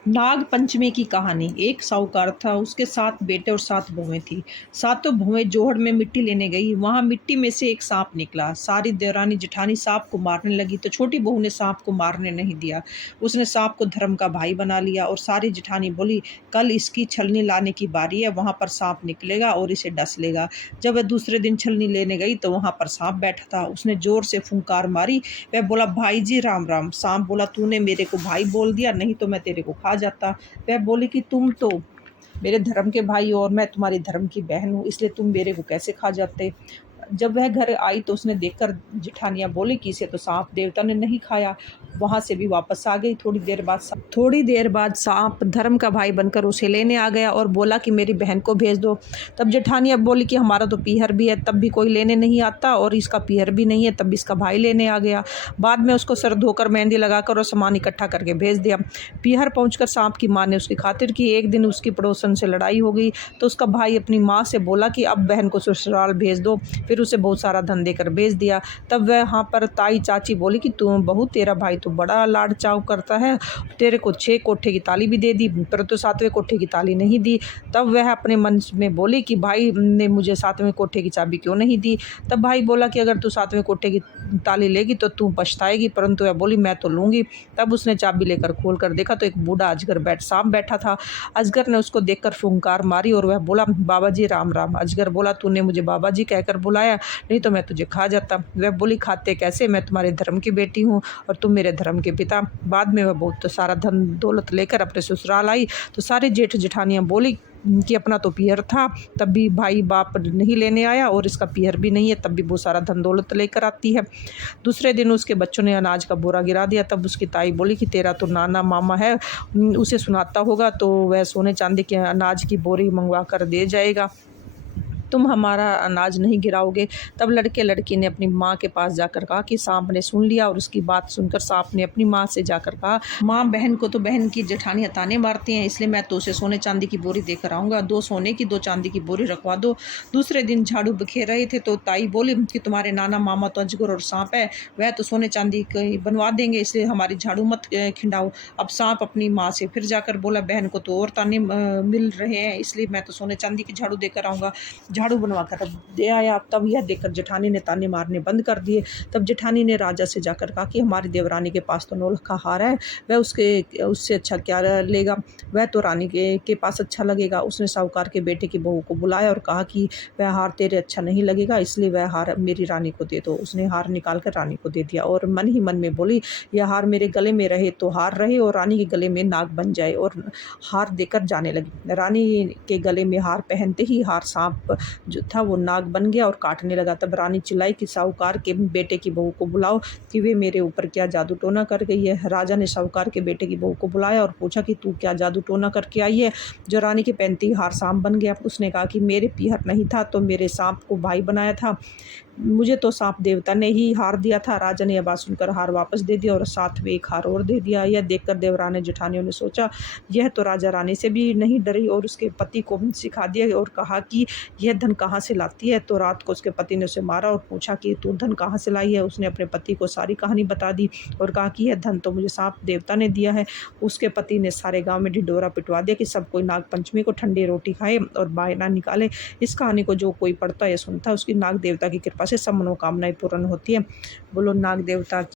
नाग पंचमी की कहानी। एक साहूकार था, उसके 7 बेटे और 7 बहुएं थी। सातों बहुएं जोहड़ में मिट्टी लेने गई। वहां मिट्टी में से एक सांप निकला। सारी देवरानी जेठानी सांप को मारने लगी तो छोटी बहू ने सांप को मारने नहीं दिया। उसने सांप को धर्म का भाई बना लिया और सारी जेठानी बोली, कल इसकी छलनी लाने की बारी है, वहां पर सांप निकलेगा और इसे डस लेगा। जब वह दूसरे दिन छलनी लेने गई तो वहां पर सांप बैठा था। उसने जोर से फुंकार मारी। वह बोला, भाई जी राम राम। सांप बोला, तूने मेरे को भाई बोल दिया, नहीं तो मैं तेरे को खा जाता। वह बोली कि तुम तो मेरे धर्म के भाई हो और मैं तुम्हारी धर्म की बहन हूँ, इसलिए तुम मेरे को कैसे खा जाते। जब वह घर आई तो उसने देखकर जेठानियां बोली कि इसे तो सांप देवता ने नहीं खाया। वहां से भी वापस आ गई। थोड़ी देर बाद सांप धर्म का भाई बनकर उसे लेने आ गया और बोला कि मेरी बहन को भेज दो। तब जेठानी अब बोली कि हमारा तो पीहर भी है, तब भी कोई लेने नहीं आता, और इसका पीहर भी नहीं है, तब इसका भाई लेने आ गया। बाद में उसको सर धोकर मेहंदी लगाकर और सामान इकट्ठा करके भेज दिया। पीहर पहुंचकर सांप की माँ ने उसकी खातिर की। एक दिन उसकी पड़ोसन से लड़ाई हो गई तो उसका भाई अपनी माँ से बोला कि अब बहन को ससुराल भेज दो। फिर उसे बहुत सारा धन देकर भेज दिया। तब वह यहाँ पर ताई चाची बोली कि तू बहू, तेरा भाई तो बड़ा लाड चाव करता है, तेरे को 6 कोठे की ताली भी दे दी, परंतु 7वें कोठे की ताली नहीं दी। तब वह अपने मन में बोली कि भाई ने मुझे 7वें कोठे की चाबी क्यों नहीं दी। तब भाई बोला कि अगर तू 7वें कोठे की ताली लेगी तो तू पछताएगी, परंतु वह बोली मैं तो लूंगी। तब उसने चाबी लेकर खोल कर देखा तो एक बूढ़ा अजगर सांप बैठा था। अजगर ने उसको देखकर फुंकार मारी और वह बोला, बाबा जी राम राम। अजगर बोला, तूने मुझे बाबा जी कहकर बुलाया, नहीं तो मैं तुझे खा जाता। वह बोली, खाते कैसे, मैं तुम्हारे धर्म की बेटी हूँ और तुम मेरे धर्म के पिता। बाद में वह बहुत सारा धन दौलत लेकर अपने ससुराल आई तो सारे जेठ जेठानियां बोली कि अपना तो पीहर था, तब भी भाई बाप नहीं लेने आया, और इसका पीहर भी नहीं है, तब भी बहुत सारा धन दौलत लेकर आती है। दूसरे दिन उसके बच्चों ने अनाज का बोरा गिरा दिया। तब उसकी ताई बोली कि तेरा तो नाना मामा है, उसे सुनाता होगा तो वह सोने चांदी के अनाज की बोरी मंगवा कर दे जाएगा, तुम हमारा अनाज नहीं गिराओगे। तब लड़के लड़की ने अपनी माँ के पास जाकर कहा कि सांप ने सुन लिया, और उसकी बात सुनकर सांप ने अपनी माँ से जाकर कहा, माँ, बहन को तो बहन की जेठानियां ताने मारती हैं, इसलिए मैं तो उसे सोने चांदी की बोरी देकर आऊँगा, 2 सोने की 2 चांदी की बोरी रखवा दो। दूसरे दिन झाड़ू बिखेर रहे थे तो ताई बोली कि तुम्हारे नाना मामा तो अजगर और सांप है, वह तो सोने चांदी की बनवा देंगे, इसलिए हमारी झाड़ू मत खिंडाओ। अब सांप अपनी माँ से फिर जाकर बोला, बहन को तो और ताने मिल रहे हैं, इसलिए मैं तो सोने चांदी की झाड़ू देकर आऊँगा। झाड़ू बनवा कर दे आया। तब यह देखकर जेठानी ने ताने मारने बंद कर दिए। तब जेठानी ने राजा से जाकर कहा कि हमारी देवरानी के पास तो 9 लाख का हार है, वह उससे अच्छा क्या लेगा, वह तो रानी के पास अच्छा लगेगा। उसने साहूकार के बेटे की बहू को बुलाया और कहा कि वह हार तेरे अच्छा नहीं लगेगा, इसलिए वह हार मेरी रानी को दे दो। उसने हार निकाल कर रानी को दे दिया और मन ही मन में बोली, यह हार मेरे गले में रहे तो हार रहे, और रानी के गले में नाग बन जाए, और हार देकर जाने लगी। रानी के गले में हार पहनते ही हार सांप जो था वो नाग बन गया और काटने लगा। तब रानी चिल्लाई कि साहूकार के बेटे की बहू को बुलाओ कि वे मेरे ऊपर क्या जादू टोना कर गई है। राजा ने साहूकार के बेटे की बहू को बुलाया और पूछा कि तू क्या जादू टोना करके आई है जो रानी के पहनते ही हार सांप बन गया। उसने कहा कि मेरे पीहर नहीं था तो मेरे सांप को भाई बनाया था, मुझे तो सांप देवता ने ही हार दिया था। राजा ने यह बात सुनकर हार वापस दे दिया और साथ में एक हार और दे दिया। यह देखकर देवरानी जेठानियों ने सोचा, यह तो राजा रानी से भी नहीं डरी और उसके पति को सिखा दिया, और कहा कि यह धन कहाँ से लाती है। तो रात को उसके पति ने उसे मारा और पूछा कि तू धन कहाँ से लाई है। उसने अपने पति को सारी कहानी बता दी और कहा कि यह धन तो मुझे सांप देवता ने दिया है। उसके पति ने सारे गाँव में ढिंडोरा पिटवा दिया कि सब कोई नाग पंचमी को ठंडी रोटी खाए और बायना निकाले। इस कहानी को जो कोई पढ़ता या सुनता उसकी नाग देवता की कृपा से सब मनोकामनाएं पूर्ण होती है। बोलो नाग देवता की।